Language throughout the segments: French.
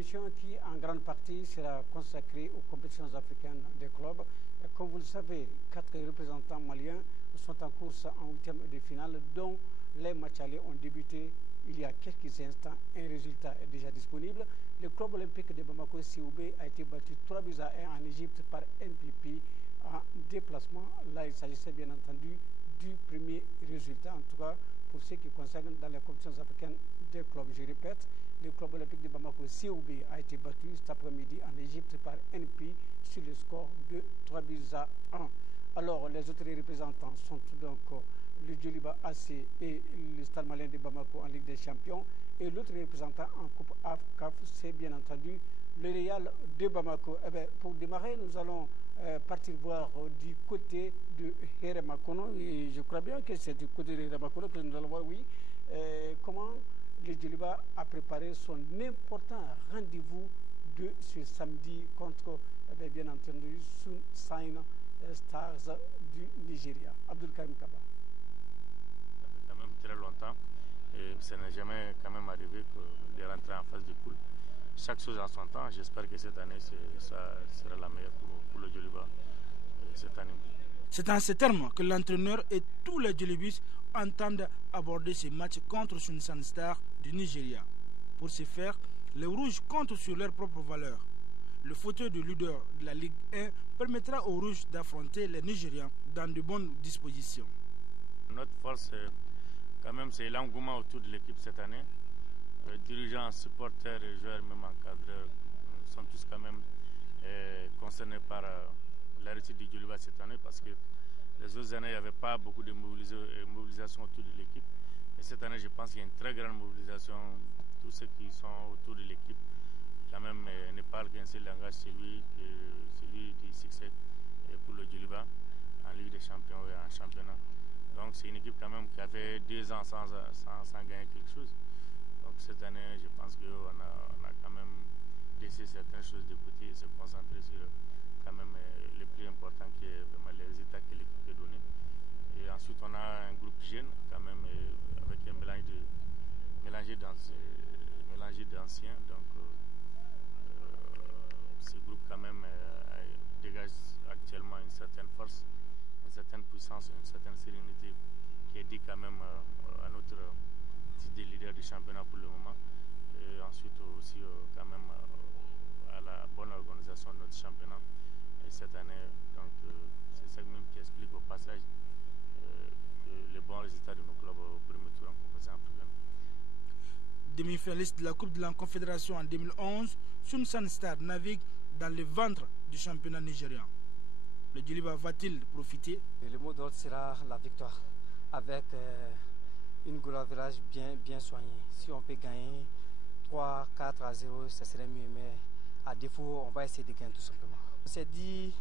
émission qui en grande partie sera consacrée aux compétitions africaines des clubs. Et comme vous le savez, 4 représentants maliens sont en course en 8e de finale, dont les matchs allés ont débuté il y a quelques instants. Un résultat est déjà disponible. Le club olympique de Bamako COB a été battu 3-1 en Égypte par NPP en déplacement. Là, il s'agissait bien entendu du premier résultat, en tout cas pour ce qui concerne dans les compétitions africaines des clubs. Je répète, le club olympique de Bamako COB a été battu cet après-midi en Égypte par NP sur le score de 3-1. Alors, les autres représentants sont donc le Djoliba AC et le Stade Malien de Bamako en Ligue des Champions. Et l'autre représentant en Coupe AFCAF, c'est bien entendu le Real de Bamako. Eh bien, pour démarrer, nous allons partir voir du côté de Heremakono. Et je crois bien que c'est du côté de Heremakono que nous allons voir, oui, comment le Djoliba a préparé son important rendez-vous de ce samedi contre, bien entendu, Sunshine Stars du Nigeria. Abdul Karim Kaba. Ça fait quand même très longtemps et ça n'est jamais quand même arrivé de rentrer en phase de poule. Chaque chose en son temps. J'espère que cette année, ça sera la meilleure pour le Djoliba cette année. C'est en ces termes que l'entraîneur et tous les Djolibis entendent aborder ces matchs contre Sunshine Stars du Nigeria. Pour ce faire, les Rouges comptent sur leurs propres valeurs. Le fauteuil de leader de la Ligue 1 permettra aux Rouges d'affronter les Nigérians dans de bonnes dispositions. Notre force, quand même, c'est l'engouement autour de l'équipe cette année. Les dirigeants, supporters et joueurs, même encadreurs, sont tous quand même concernés par la réussite du Djoliba cette année parce que les autres années, il n'y avait pas beaucoup de mobilisation autour de l'équipe. Et cette année, je pense qu'il y a une très grande mobilisation. Tous ceux qui sont autour de l'équipe, quand même, ne parlent qu'un seul langage, celui du succès pour le Djoliba en Ligue des Champions et en championnat. Donc c'est une équipe quand même qui a fait 2 ans sans gagner quelque chose. Donc cette année, je pense qu'on a quand même laissé certaines choses de côté et se concentrer sur quand même le plus important qui est vraiment les résultats que l'équipe peut donner. Et ensuite, on a un groupe jeune quand même avec un mélange d'anciens. Donc ce groupe quand même dégage actuellement une certaine force, une certaine puissance, une certaine sérénité qui est dit quand même à notre titre de leader du championnat pour le moment. Et ensuite aussi quand même à la bonne organisation de notre championnat et cette année. Donc c'est ça même qui explique au passage les bons résultats de nos clubs au premier tour en compétition africaine. Demi-finaliste de la Coupe de la Confédération en 2011, Sunshine Stars navigue dans le ventre du championnat nigérian. Le Djoliba va-t-il profiter? Le mot d'ordre sera la victoire, avec une goal average bien soignée. Si on peut gagner 3-4-0, ça serait mieux, mais à défaut, on va essayer de gagner tout simplement. On s'est dit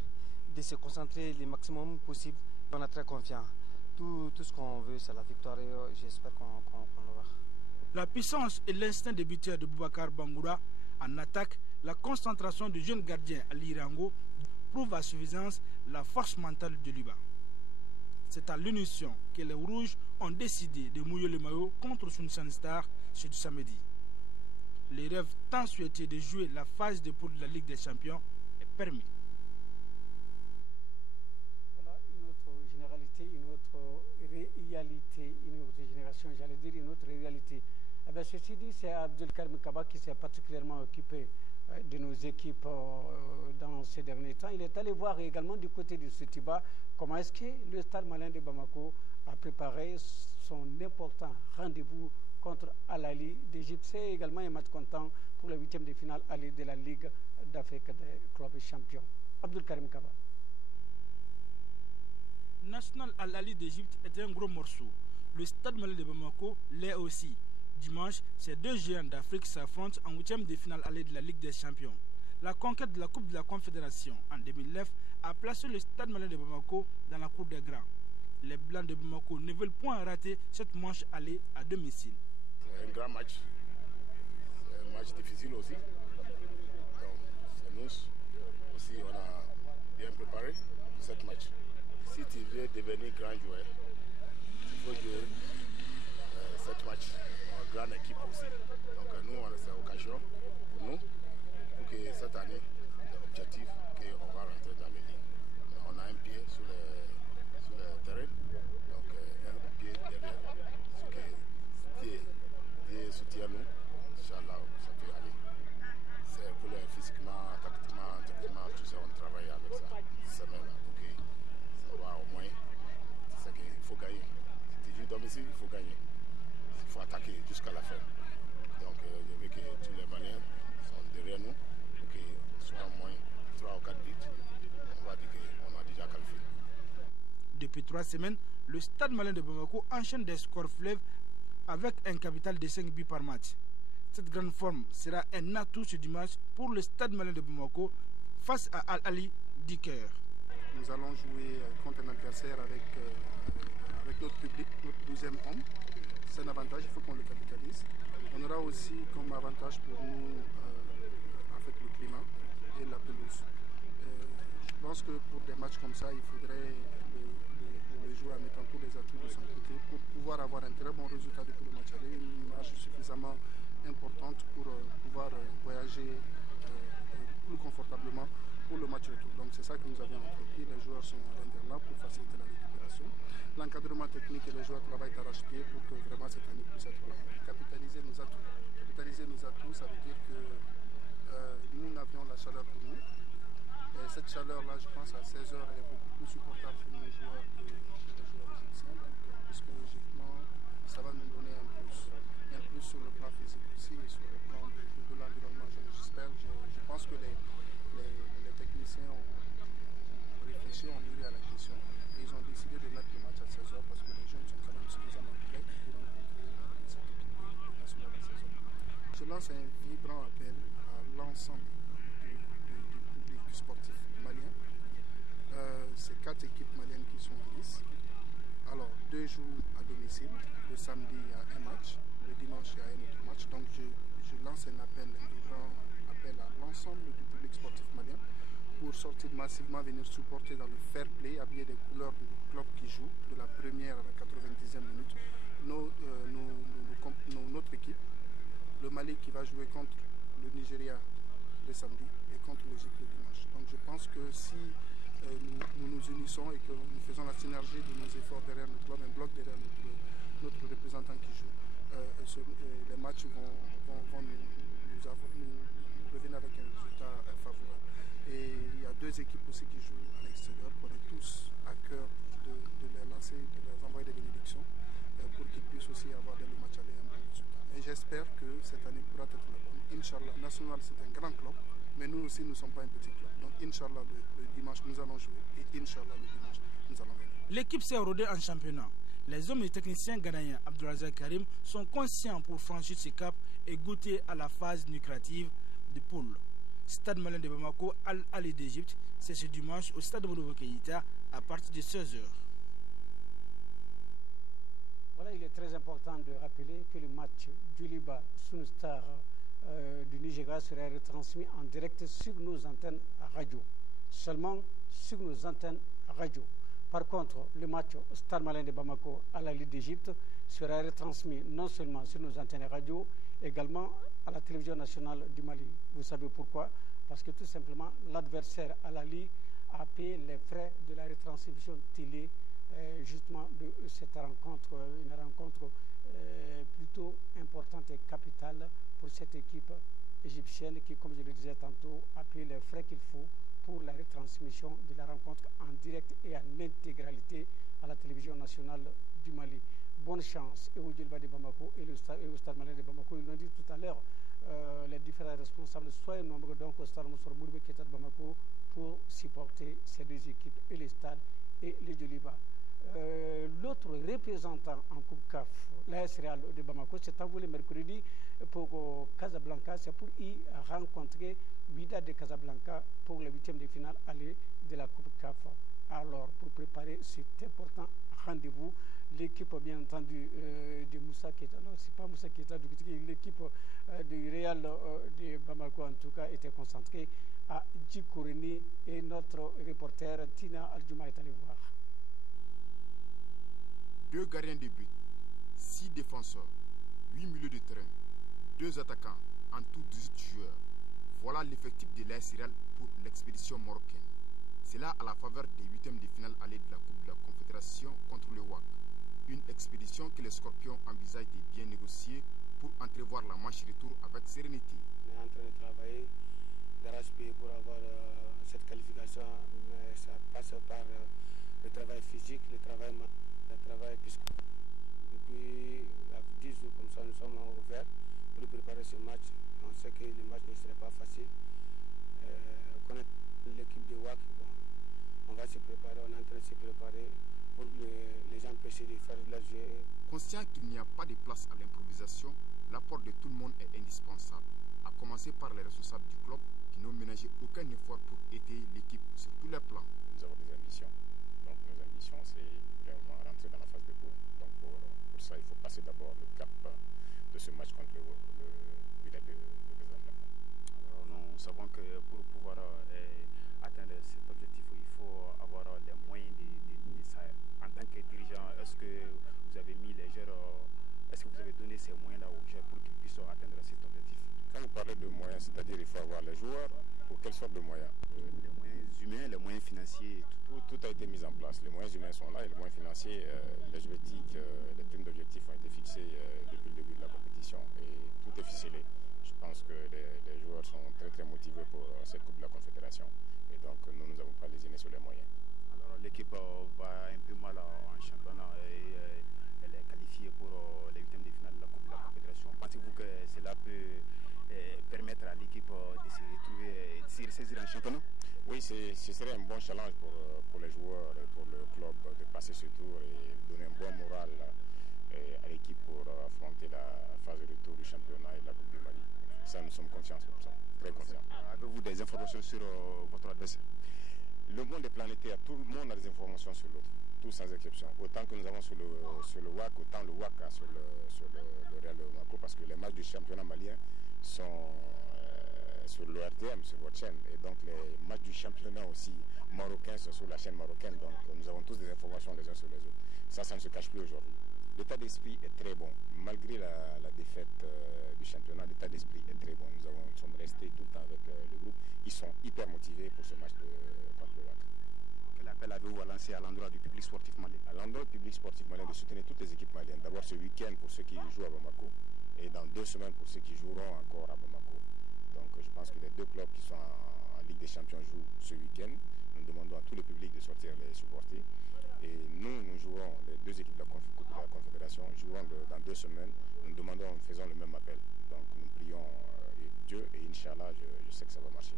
de se concentrer le maximum possible. On est très confiant. Tout ce qu'on veut, c'est la victoire et j'espère qu'on l'aura. La puissance et l'instinct de buteur de Boubacar Bangoura en attaque, la concentration du jeune gardien Ali Rango prouvent à suffisance la force mentale du Djoliba. C'est à l'unisson que les Rouges ont décidé de mouiller le maillot contre Sunshine Stars ce samedi. Le rêve tant souhaité de jouer la phase de poule de la Ligue des Champions est permis. Voilà une autre généralité, une autre réalité, une autre génération, j'allais dire une autre réalité. Eh bien, ceci dit, c'est Abdul Karim Kaba qui s'est particulièrement occupé de nos équipes dans ces derniers temps. Il est allé voir également du côté de Sotiba comment est-ce que le Stade Malien de Bamako a préparé son important rendez-vous contre Al-Ali d'Égypte. C'est également un match comptant pour le 8e de finale aller de la Ligue d'Afrique des clubs champions. Abdul Karim Kaba. National Al-Ali d'Égypte est un gros morceau. Le Stade Malien de Bamako l'est aussi. Dimanche, ces deux géants d'Afrique s'affrontent en 8e de finale aller de la Ligue des Champions. La conquête de la Coupe de la Confédération en 2009 a placé le Stade Malien de Bamako dans la cour des grands. Les Blancs de Bamako ne veulent point rater cette manche aller à domicile. C'est un grand match. C'est un match difficile aussi. Donc, c'est nous aussi, on a bien préparé pour ce match. Si tu veux devenir grand joueur, il faut jouer ce match. Grande équipe aussi. Donc nous, on a cette occasion pour nous 3 semaines, le Stade Malien de Bamako enchaîne des scores fleuves avec un capital de 5 buts par match. Cette grande forme sera un atout ce dimanche pour le Stade Malien de Bamako face à Al-Ali d'Iker. Nous allons jouer contre un adversaire avec notre public, notre 12e homme. C'est un avantage, il faut qu'on le capitalise. On aura aussi comme avantage pour nous avec le climat et la pelouse. Je pense que pour des matchs comme ça, il faudrait le jouer en mettant tous les atouts de son côté pour pouvoir avoir un très bon résultat depuis le match aller, une marge suffisamment importante pour pouvoir voyager plus confortablement pour le match retour. Donc c'est ça que nous avions entrepris. Les joueurs sont à l'internat pour faciliter la récupération. L'encadrement technique et les joueurs travaillent d'arrache-pied pour que vraiment cette année puisse être capitaliser nos atouts. Capitaliser nos atouts, ça veut dire que nous avions la chaleur pour nous. Et cette chaleur-là, je pense à 16h, elle est beaucoup plus supportable pour nos joueurs que les joueurs égyptiens. Donc psychologiquement, ça va nous donner un plus sur le plan physique aussi et sur le plan de l'environnement. J'espère, je pense que les techniciens ont réfléchi, ont mûri à la question et ils ont décidé de mettre le match à 16h parce que les jeunes sont quand même suffisamment prêts pour rencontrer cette équipe nationale à 16h. Je lance un vibrant appel à l'ensemble du public sportif malien. C'est 4 équipes maliennes qui sont en lice. Alors, 2 jours à domicile. Le samedi, il y a un match. Le dimanche, il y a un autre match. Donc, je lance un vibrant appel à l'ensemble du public sportif malien pour sortir massivement, venir supporter dans le fair play, habillé des couleurs du club qui joue, de la première à la 90e minute, notre équipe, le Mali qui va jouer contre le Nigeria le samedi et contre l'Égypte le dimanche. Donc je pense que si nous nous unissons et que nous faisons la synergie de nos efforts derrière notre club, un bloc derrière notre représentant qui joue, les matchs vont nous revenir avec un résultat favorable. Et il y a 2 équipes aussi qui jouent à l'extérieur, qu'on est tous à cœur de les lancer, de leur envoyer des bénédictions pour qu'ils puissent aussi avoir dans le match aller un bon résultat. Et j'espère que cette année pourra être la bonne. Inch'Allah, National c'est un grand club, mais nous aussi nous ne sommes pas un petit club. Donc Inch'Allah le dimanche nous allons jouer et Inch'Allah le dimanche nous allons gagner. L'équipe s'est rodée en championnat. Les hommes et techniciens ghanéens Abdulrazak Karim sont conscients pour franchir ce cap et goûter à la phase lucrative de poule. Stade Malien de Bamako, Al-Ali d'Égypte, c'est ce dimanche au stade Modibo Keïta à partir de 16h. Voilà, il est très important de rappeler que le match du Liba Sun Star du Nigeria sera retransmis en direct sur nos antennes radio. Seulement sur nos antennes radio. Par contre, le match Stade Malien de Bamako à la Ligue d'Égypte sera retransmis non seulement sur nos antennes radio, également à la télévision nationale du Mali. Vous savez pourquoi? Parce que tout simplement, l'adversaire à la Ligue a payé les frais de la retransmission télé justement de cette rencontre, une rencontre plutôt importante et capitale pour cette équipe égyptienne qui, comme je le disais tantôt, a payé les frais qu'il faut pour la retransmission de la rencontre en direct et en intégralité à la télévision nationale du Mali. Bonne chance et au Djilba de Bamako et au Stade Malien de Bamako. Ils l'ont dit tout à l'heure, les différents responsables, soyez nombreux donc au Stade Modibo Keïta de Bamako pour supporter ces 2 équipes, et les stades et les Djoliba. L'autre représentant en Coupe CAF, l'AS Real de Bamako, c'est envolé mercredi pour Casablanca, c'est pour y rencontrer Wydad de Casablanca pour le 8e de finale aller de la Coupe CAF. Alors, pour préparer cet important rendez-vous, l'équipe, bien entendu, de Moussa Keïta, non, c'est pas Moussa Keïta, l'équipe du Real de Bamako, en tout cas, était concentrée à Djikoureni et notre reporter Tina Aljouma est allé voir. 2 gardiens de but, 6 défenseurs, 8 milieux de terrain, 2 attaquants, en tout 18 joueurs. Voilà l'effectif de l'AS Real pour l'expédition marocaine. C'est là à la faveur des 8e de finale aller de la Coupe de la Confédération contre le WAC. Une expédition que les Scorpions envisagent de bien négocier pour entrevoir la manche retour avec sérénité. On est en train de travailler d'arrache-pied pour avoir cette qualification, mais ça passe par le travail physique, le travail psychologique. Depuis 10 jours comme ça, nous sommes ouverts pour préparer ce match. On sait que le match ne serait pas facile. Connaître l'équipe de WAC, bon, on va se préparer, on est en train de se préparer. pour les empêcher de faire leur jeu. Conscient qu'il n'y a pas de place à l'improvisation, l'apport de tout le monde est indispensable, à commencer par les responsables du club qui n'ont ménagé aucun effort pour étayer l'équipe sur tous les plans. Nous avons des ambitions. Donc nos ambitions, c'est vraiment rentrer dans la phase de poule. Donc pour ça, il faut passer d'abord le cap de ce match contre le Wydad de Casablanca. Alors nous savons que pour pouvoir atteindre cet objectif, il faut avoir les moyens de ça. En tant que dirigeant, est-ce que vous avez mis les joueurs, est-ce que vous avez donné ces moyens-là aux joueurs pour qu'ils puissent atteindre cet objectif? Quand vous parlez de moyens, c'est-à-dire il faut avoir les joueurs, pour quelle sorte de moyens? Les moyens humains, les moyens financiers, tout a été mis en place. Les moyens humains sont là et les moyens financiers, les primes d'objectifs ont été fixés depuis le début de la compétition et tout est ficelé. Je pense que les joueurs sont très très motivés pour cette Coupe de la Confédération et donc nous n'avons pas lésiné sur les moyens. Alors l'équipe va un peu mal en championnat et elle est qualifiée pour les huitièmes de finale de la Coupe de la Confédération. Pensez-vous que cela peut permettre à l'équipe de se retrouver, de se ressaisir en championnat? Oui, ce serait un bon challenge pour les joueurs et pour le club de passer ce tour et donner un bon moral à l'équipe pour affronter la phase de retour du championnat et de la Coupe du Mali. Ça, nous sommes conscients pour ça, très conscients. Avez-vous des informations sur votre adversaire? Le monde est planétaire, tout le monde a des informations sur l'autre, tous sans exception. Autant que nous avons sur le WAC, autant le WAC a sur le Real de Bamako, parce que les matchs du championnat malien sont sur l'ORTM, sur votre chaîne, et donc les matchs du championnat aussi marocain sont sur la chaîne marocaine, donc nous avons tous des informations les uns sur les autres. Ça ne se cache plus aujourd'hui. L'état d'esprit est très bon, malgré la défaite du championnat, l'état d'esprit est très bon. Nous sommes restés tout le temps avec le groupe, ils sont hyper motivés pour ce match contre le WAC. Quel appel avez-vous à lancer à l'endroit du public sportif malien? À l'endroit du public sportif malien de soutenir toutes les équipes maliennes. D'abord ce week-end pour ceux qui jouent à Bamako et dans 2 semaines pour ceux qui joueront encore à Bamako. Donc je pense que les 2 clubs qui sont en Ligue des Champions jouent ce week-end. Nous demandons à tout le public de sortir les supporter. Et nous jouerons, les 2 équipes de la Coupe de la Confédération joueront dans 2 semaines. Nous faisons le même appel. Donc nous prions Dieu et Inch'Allah, je sais que ça va marcher.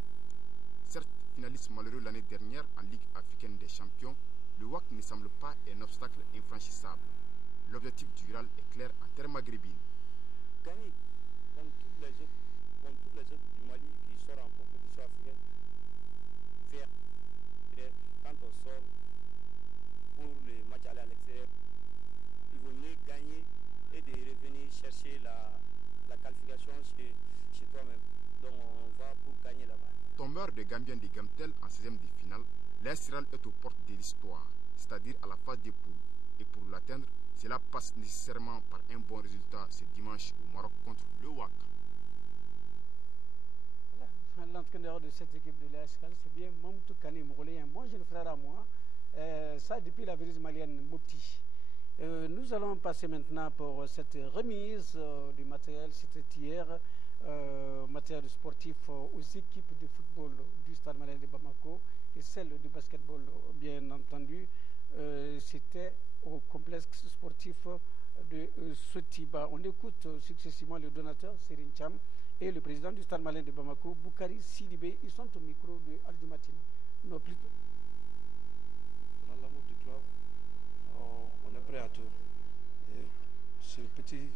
Certes, finaliste malheureux l'année dernière en Ligue africaine des champions, le WAC ne semble pas un obstacle infranchissable. L'objectif du RAL est clair en termes maghrébines. Gagner, comme tous les autres du Mali qui sortent en compétition africaine, quand on sort pour les matchs aller à l'extérieur, il vaut mieux gagner et de revenir chercher la qualification chez toi-même. Donc on va pour gagner là-bas. Tombeur de Gambien de Gamtel en 16e de finale, l'AS RAL est aux portes de l'histoire, c'est-à-dire à la phase des poules. Et pour l'atteindre, cela passe nécessairement par un bon résultat ce dimanche au Maroc contre le WAC. L'entraîneur de cette équipe de l'AS RAL, c'est bien Mamoutou Kane Mourolé, un bon jeune frère à moi. Ça depuis la valise malienne Mopti. Nous allons passer maintenant pour cette remise du matériel, c'était hier, matériel sportif aux équipes de football du Stade Malien de Bamako et celle de basketball, bien entendu. C'était au complexe sportif de Sotiba. On écoute successivement le donateur Serine Cham et le président du Stade Malien de Bamako, Boukari Sidibé. Ils sont au micro de Aldi Matina. Non, plutôt. Dans l'amour du club, on est prêt à tout. Et ce petit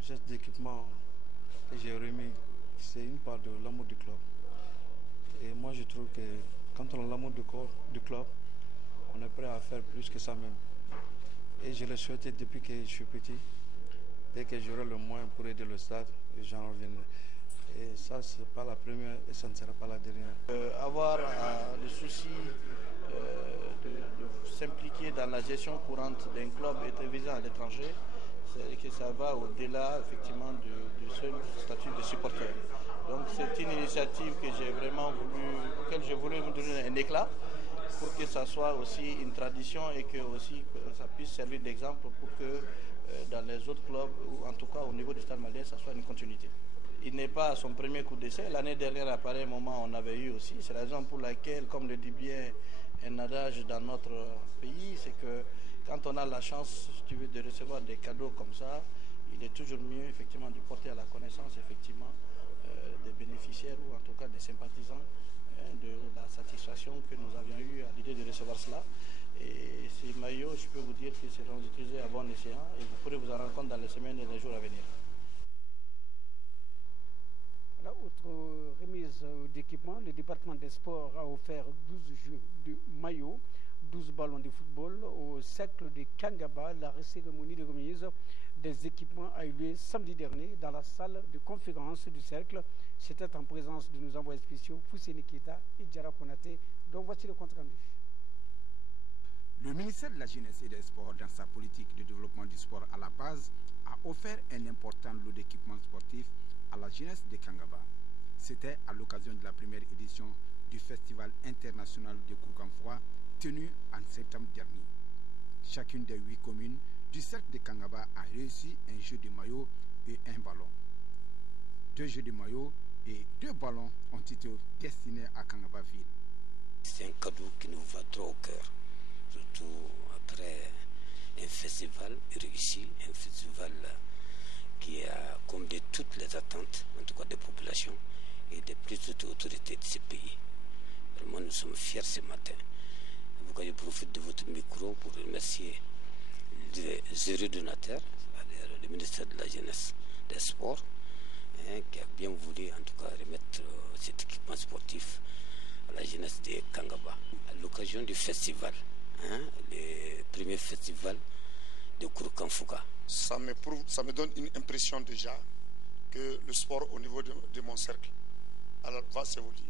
geste d'équipement que j'ai remis, c'est une part de l'amour du club. Et moi, je trouve que quand on a l'amour du club, on est prêt à faire plus que ça même. Et je l'ai souhaité depuis que je suis petit. Dès que j'aurai le moyen pour aider le stade, j'en reviendrai. Et ça, ce n'est pas la première et ça ne sera pas la dernière. Avoir le souci de s'impliquer dans la gestion courante d'un club étranger à l'étranger, c'est que ça va au-delà effectivement du seul statut de supporter. Donc c'est une initiative que j'ai vraiment auquel j'ai voulu me donner un éclat pour que ça soit aussi une tradition et que aussi ça puisse servir d'exemple pour que dans les autres clubs, ou en tout cas au niveau du Stade Malien, ça soit une continuité. Il n'est pas à son premier coup d'essai. L'année dernière, à pareil moment, on avait eu aussi. C'est la raison pour laquelle, comme le dit bien un adage dans notre pays, c'est que quand on a la chance, si tu veux, de recevoir des cadeaux comme ça, il est toujours mieux effectivement de porter à la connaissance effectivement des bénéficiaires ou en tout cas des sympathisants de la satisfaction que nous avions eue à l'idée de recevoir cela. Et ces maillots, je peux vous dire qu'ils seront utilisés à bon escient et vous pourrez vous en rendre compte dans les semaines et les jours à venir. Autre remise d'équipement, le département des sports a offert 12 jeux de maillots, 12 ballons de football au cercle de Kangaba. La cérémonie de remise des équipements a eu lieu samedi dernier dans la salle de conférence du cercle. C'était en présence de nos envoyés spéciaux Fousseni Keita et Diarra Konaté. Donc voici le compte rendu. Le ministère de la Jeunesse et des Sports, dans sa politique de développement du sport à la base, a offert un important lot d'équipements sportifs à la jeunesse de Kangaba. C'était à l'occasion de la première édition du Festival international de Koukanfoua tenu en septembre dernier. Chacune des 8 communes du cercle de Kangaba a réussi un jeu de maillot et un ballon. 2 jeux de maillot et 2 ballons ont été destinés à Kangaba Ville. C'est un cadeau qui nous va droit au cœur, surtout après un festival réussi, un festival qui a comblé toutes les attentes, en tout cas des populations et des plus hautes autorités de ce pays. Vraiment, nous sommes fiers ce matin. Je profite de votre micro pour remercier les heureux donateurs, c'est-à-dire le ministère de la Jeunesse et des Sports, qui a bien voulu en tout cas remettre cet équipement sportif à la jeunesse de Kangaba. À l'occasion du festival, le premier festival de Koukanfoua. Ça me donne une impression déjà que le sport au niveau de mon cercle va s'évoluer.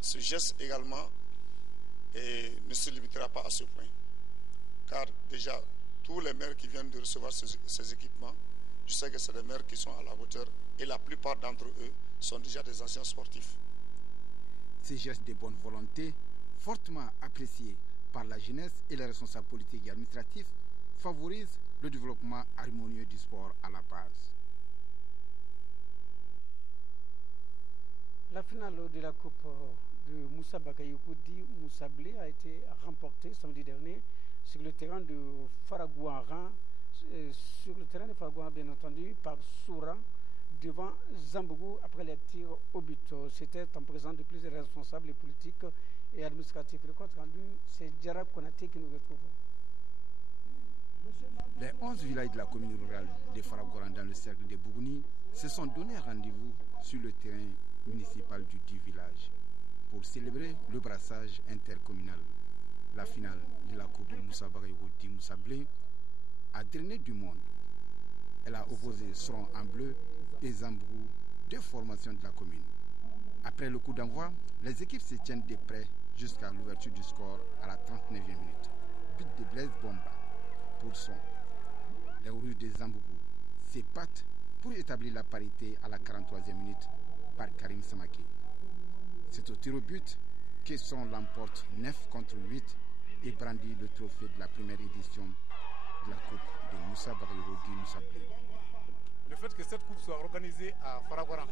Ce geste également ne se limitera pas à ce point. Car déjà, tous les maires qui viennent de recevoir ces équipements, je sais que c'est des maires qui sont à la hauteur et la plupart d'entre eux sont déjà des anciens sportifs. Ces gestes de bonne volonté, fortement appréciés par la jeunesse et les responsables politiques et administratifs, favorisent le développement harmonieux du sport à la base. La finale de la Coupe de Moussa Bakayoko dit Moussa Blé a été remportée samedi dernier sur le terrain de Faragouaran, bien entendu, par Soura devant Zambougou après les tirs au but. C'était en présence de plusieurs responsables politiques et administratifs. Le compte rendu, c'est Diarra Konaté qui nous retrouve. Les 11 villages de la commune rurale de Faragouaran dans le cercle de Bougouni se sont donné rendez-vous sur le terrain municipal du dit village pour célébrer le brassage intercommunal. La finale de la Coupe Moussa Bakayoko dit Moussa Blé a drainé du monde. Elle a opposé Sron en bleu et Zambougou, 2 formations de la commune. Après le coup d'envoi, les équipes se tiennent de près jusqu'à l'ouverture du score à la 39e minute. But de Blaise Bomba pour Son. Les roues de Zambougou s'épatent pour établir la parité à la 43e minute par Karim Samake. C'est au tir au but que Son l'emporte 9 contre 8 et brandit le trophée de la première édition de la Coupe de Moussa Bakayoko dit Moussa Blé. Le fait que cette coupe soit organisée à Faragouaran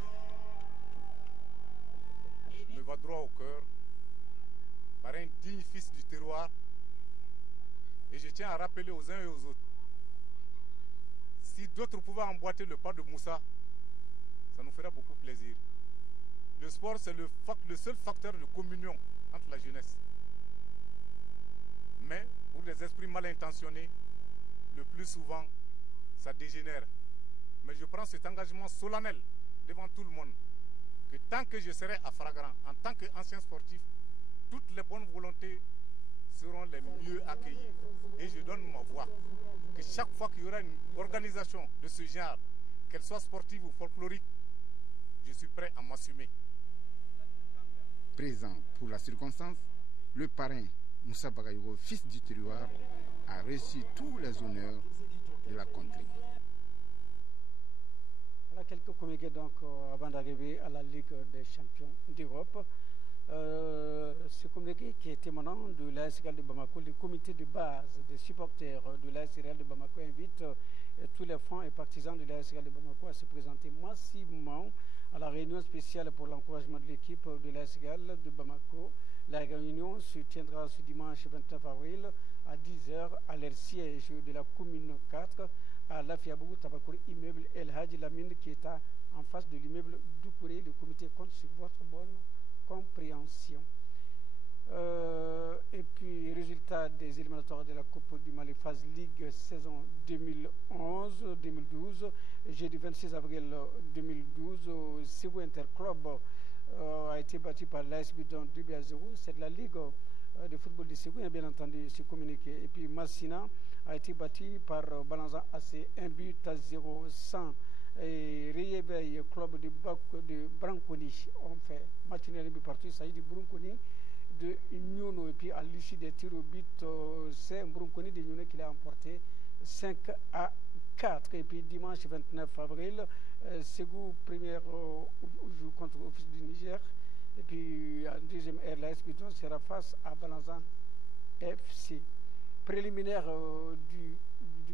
me va droit au cœur par un digne fils du terroir, et je tiens à rappeler aux uns et aux autres, si d'autres pouvaient emboîter le pas de Moussa, ça nous ferait beaucoup plaisir. Le sport, c'est le seul facteur de communion entre la jeunesse. Mais pour les esprits mal intentionnés, le plus souvent, ça dégénère. Mais je prends cet engagement solennel devant tout le monde que tant que je serai à Faragouaran, en tant qu'ancien sportif, toutes les bonnes volontés seront les mieux accueillies. Et je donne ma voix que chaque fois qu'il y aura une organisation de ce genre, qu'elle soit sportive ou folklorique, je suis prêt à m'assumer. Présent pour la circonstance, le parrain Moussa Bakayoko, fils du terroir, a reçu tous les honneurs de la contrée. Voilà quelques communiqués donc avant d'arriver à la Ligue des champions d'Europe. Ce communiqué qui est émanant de l'AS Real de Bamako, le comité de base des supporters de l'AS Real de Bamako invite tous les fans et partisans de l'AS Real de Bamako à se présenter massivement à la réunion spéciale pour l'encouragement de l'équipe de l'AS Real de Bamako. La réunion se tiendra ce dimanche 29 avril à 10h à leur siège de la commune 4 à Lafiabou, Tabakour, immeuble El Hadji Lamine qui est en face de l'immeuble Doukouré. Le comité compte sur votre bonne compréhension. Et puis, résultat des éliminatoires de la Coupe du Mali phase Ligue saison 2011-2012. Jeudi 26 avril 2012, Ségou Interclub a été battu par l'AS Bidon 2-0. C'est de la Ligue de football de Ségou, bien entendu, c'est communiqué. Et puis, Massina a été battu par Balanzan AC 1-0 sans. Et Réveil, club de Branconi, on fait match nul partout. Il s'agit de Branconi de Nyono. Et puis à l'issue des tirs au but, c'est Branconi de Nyono qui l'a emporté 5-4. Et puis dimanche 29 avril, Ségou première joue contre l'Office du Niger. Et puis en deuxième air, l'AS Bidon sera face à Balanzan FC. Préliminaire du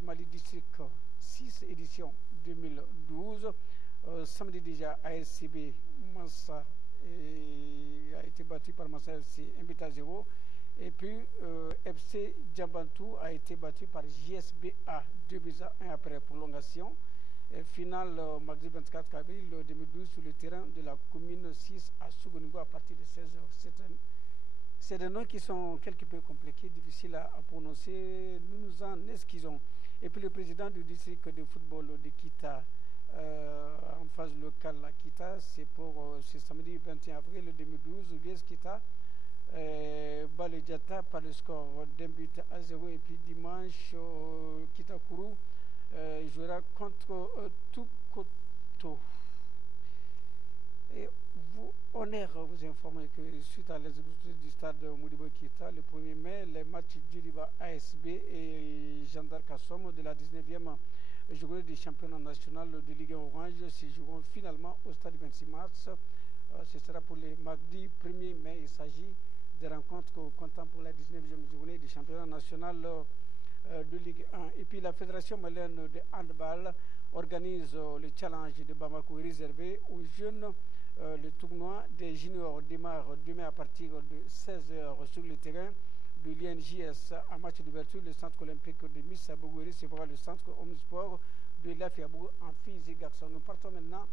Mali District 6 édition 2012. Samedi déjà, ASCB Massa a été battu par Massa FC 1-0. Et puis FC Djabantou a été battu par JSBA 2-1 après prolongation. Et finale mardi 24 avril 2012 sur le terrain de la commune 6 à Sougonigo à partir de 16h. C'est des noms qui sont quelque peu compliqués, difficiles à prononcer. Nous en excusons. Et puis le président du district de football de Kita, en phase locale à Kita, c'est pour ce samedi 21 avril 2012, l'US Kita bat le Diata par le score d'1-0. Et puis dimanche, Kitakuru jouera contre Tukoto. Et honneur vous informer que suite à l'exécution du stade Modibo Kita, le 1er mai, les matchs d'Uriba ASB et Gendarme Kassom de la 19e journée du championnat national de Ligue 1 Orange se joueront finalement au stade 26 mars. Ce sera pour le mardi 1er mai. Il s'agit des rencontres comptant pour la 19e journée du championnat national de Ligue 1. Et puis la Fédération malienne de handball organise le challenge de Bamako réservé aux jeunes. Le tournoi des juniors démarre demain à partir de 16h sur le terrain de l'INJS. En match d'ouverture, le centre olympique de Miss Abougou recevra le centre Omnisport de l'Afiabou en filles et garçons. Nous partons maintenant